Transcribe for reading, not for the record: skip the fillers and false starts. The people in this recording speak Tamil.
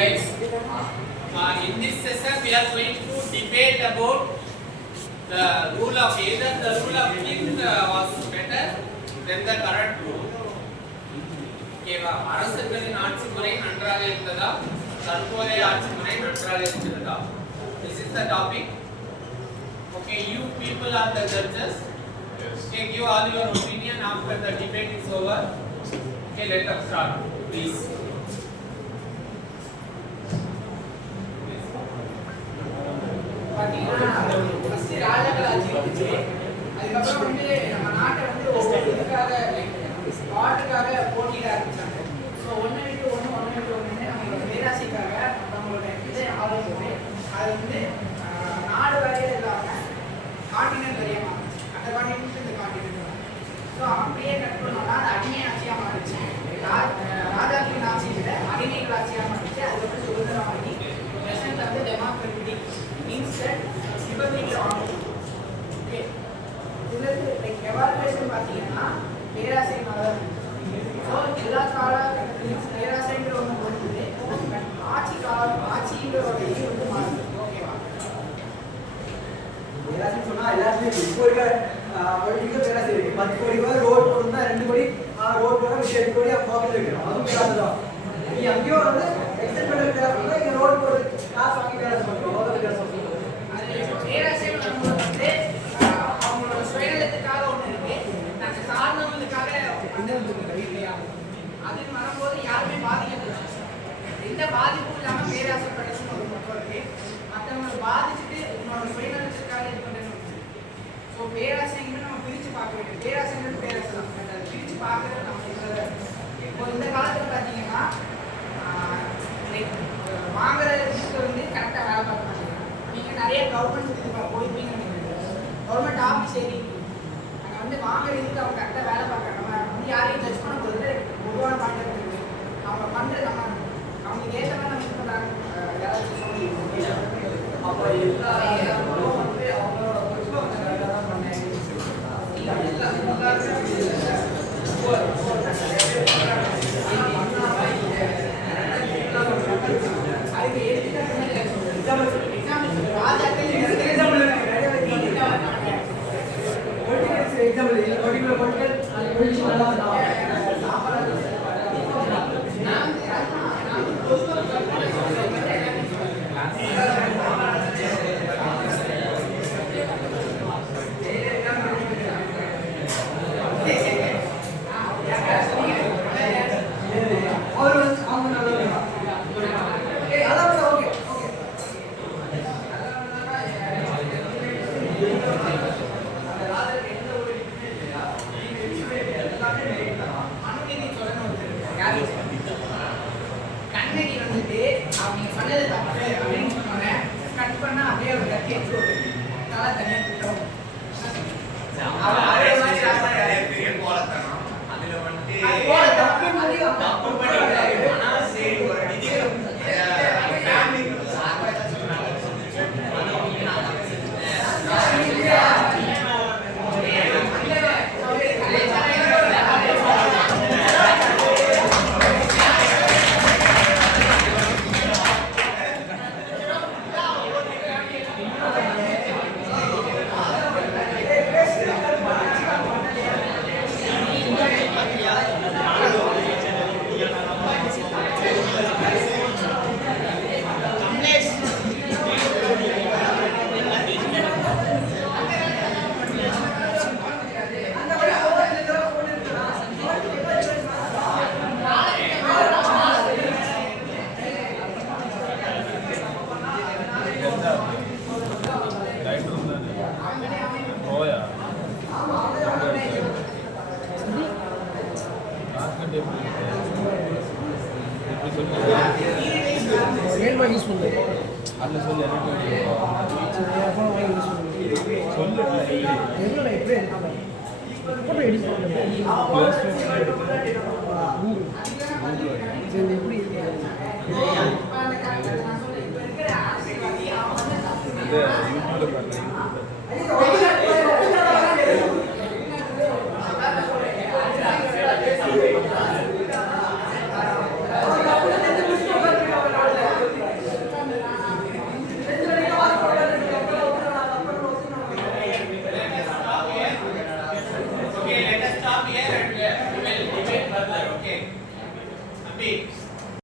guys. In this session we are going to debate about the rule of either the rule of king was better than the current rule. ஓகேவா? அரசர்களின் ஆட்சி முறை நன்றாக இருந்ததா தற்போதைய ஆட்சி முறை நன்றாக இருக்கிறதா? This is the topic. Okay, you people are the judges. Okay, give all your opinion after the debate is over. Okay, let us start, please. First ராஜாக்கள் ஆட்சி இருந்துச்சு. அதுக்கப்புறம் வந்து நம்ம நாட்டை வந்து இதுக்காக வாட்டுக்காக போட்டியிட ஆரம்பிச்சாங்க. ஸோ ஒன்று விட்டு ஒன்று நம்மளோட பேராசைக்காக நம்மளோட இதை ஆலோசனை அது வந்து நாடு வரையில் இல்லாமல் காண்டினென்ட் வரைய மாறிச்சு. அந்த காண்டினென்ட் இந்த காண்டினென்ட் ஸோ அப்படியே கட் பண்ணோம்னா அது அடிமை ஆட்சியாக மாறிச்சு. ராஜாக்களின் ஆட்சி விட அடிமைகள் ஆட்சியாக மாறிச்சு. அதுக்கப்புறம் சுதந்திரமாகி பிரசன்ட் வந்து democratic instant liberal order. Okay, இதில் லைக் எவாலுவேஷன் பார்த்தீங்கன்னா பேராசைனால ஸோ எல்லா காலகட்டத்திலையும் பேராசைங்கிற ஒன்று பொறுத்தது ஆட்சிங்கிற ஒரு இது வந்து மாறுது. ஓகேவா? பேராசை சொன்னால் எல்லாருமே இப்போ இருக்க பொலிட்டிக்கல் பேராசை இருக்குது. 10 கோடி ரூபாய் ரோடு போடணும்னா 2 கோடி ரோடு போட 8 கோடி பாக்கெட் வைக்கணும். அதுவும் பேராசை தான். நீ அங்கேயும் வந்து எக்ஸ்டென்ட் பண்ண பேராசை தான், இங்கே ரோடு போடுறது காசு வாங்கி பேராசை பண்ணுறோம். அவ்வளோ பேராசை பண்ணுறோம். அது பேராசை வந்து அவங்களோட சுயநலத்துக்காக ஒன்று இருக்கு, நாங்கள் சார்ந்தவங்களுக்காக இல்லையா? அதுன்னு வரும்போது யாருமே பாதிக்கப்படல. எந்த பாதிப்பும் இல்லாமல் பேராசைப்பட்டதுன்னு ஒரு பக்கம் இருக்கு. மற்றவங்களை பாதிச்சுட்டு உன்னோட சுயநலத்துக்காக இது பண்ணுறது. ஸோ பேராசைங்கிறது நம்ம பிரித்து பார்க்க வேண்டும். பேராசைங்கிறது பேராசை தான், அதை பிரித்து பார்க்கறது நம்ம இதில். இப்போ இந்த காலத்தில் பார்த்தீங்கன்னா வாங்குற இதுக்கு வந்து கரெக்டாக வேலை பார்க்க மாட்டேங்க. நீங்கள் நிறைய கவர்மெண்ட் இதுக்கு போயிருப்பீங்கன்னு நினைக்கிறேன். கவர்மெண்ட் ஆஃபீஸ் ஏறி அங்கே வந்து வாங்குற இதுக்கு அவங்க கரெக்டாக வேலை பார்க்குறாங்க. நம்ம வந்து யாரையும் ஜட்ஜ் பண்ண போகிறது பொதுவான பாயிண்ட் இருக்குது. அவங்க பண்ணுறது நம்ம அவங்களுக்கு ஏற்ற மாதிரி நம்ம இது பண்ணுறாங்க. யாராச்சும் சொல்லி அப்போ எல்லா வந்து அவங்களோட பொறுப்பு அவங்க கரெக்டாக தான் பண்ணேன். அதுக்கு எக்ஸாம்பிள் ராஜாக்கள் கண்ணகி வந்துட்டு அவங்க பண்ணது தப்பு அப்படின்னு சொன்னோன்னே கட் பண்ணா அப்படியே ஒரு கட்டி எடுத்து நல்லா தனியாக திட்டம் Yeah.